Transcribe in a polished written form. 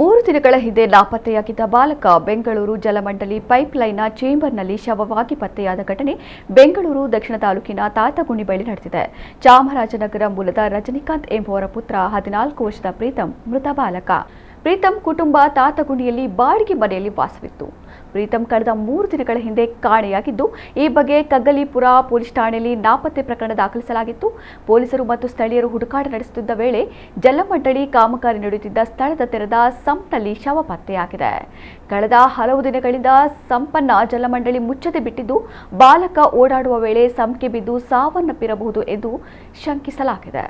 3 ದಿನಗಳ ಹಿಂದೆ ನಾಪತ್ತೆಯಾಗಿದ್ದ ಬಾಲಕ ಬೆಂಗಳೂರು ಜಲಮಂಡಳಿ ಪೈಪ್ಲೈನ್ನ ಚೇಂಬರ್ನಲ್ಲಿ ಶವವಾಗಿ ಪತ್ತೆಯಾದ ಘಟನೆ ಬೆಂಗಳೂರು ದಕ್ಷಿಣ ತಾಲೂಕಿನ ತಾತಗುಣಿ ಬಳಿ ನಡೆದಿದೆ. ಚಾಮರಾಜನಗರ ಮೂಲದ ರಜನಿಕಾಂತ್ ಎಂಬುವರ ಪುತ್ರ 14 ವರ್ಷದ ಪ್ರೀತಂ ಮೃತ ಬಾಲಕ. ಪ್ರೀತಂ ಕುಟುಂಬ ತಾತಗುಣಿಯಲ್ಲಿ ಬಾಡಿಗೆ ಮನೆಯಲ್ಲಿ ವಾಸವಿತ್ತು. ಪ್ರೀತಂ ಕಳೆದ 3 ದಿನಗಳ ಹಿಂದೆ ಕಾಣೆಯಾಗಿದ್ದು, ಈ ಬಗ್ಗೆ ಕಗ್ಗಲೀಪುರ ಪೊಲೀಸ್ ಠಾಣೆಯಲ್ಲಿ ನಾಪತ್ತೆ ಪ್ರಕರಣ ದಾಖಲಿಸಲಾಗಿತ್ತು. ಪೊಲೀಸರು ಮತ್ತು ಸ್ಥಳೀಯರು ಹುಡುಕಾಟ ನಡೆಸುತ್ತಿದ್ದ ವೇಳೆ ಜಲಮಂಡಳಿ ಕಾಮಗಾರಿ ನಡೆಯುತ್ತಿದ್ದ ಸ್ಥಳದ ತೆರೆದ ಸಂಪ್ನಲ್ಲಿ ಶವ ಪತ್ತೆಯಾಗಿದೆ. ಕಳೆದ ಹಲವು ದಿನಗಳಿಂದ ಸಂಪನ್ನ ಜಲಮಂಡಳಿ ಮುಚ್ಚದೆ ಬಿಟ್ಟಿದ್ದು, ಬಾಲಕ ಓಡಾಡುವ ವೇಳೆ ಸಂಪ್ಗೆ ಬಿದ್ದು ಸಾವನ್ನಪ್ಪಿರಬಹುದು ಎಂದು ಶಂಕಿಸಲಾಗಿದೆ.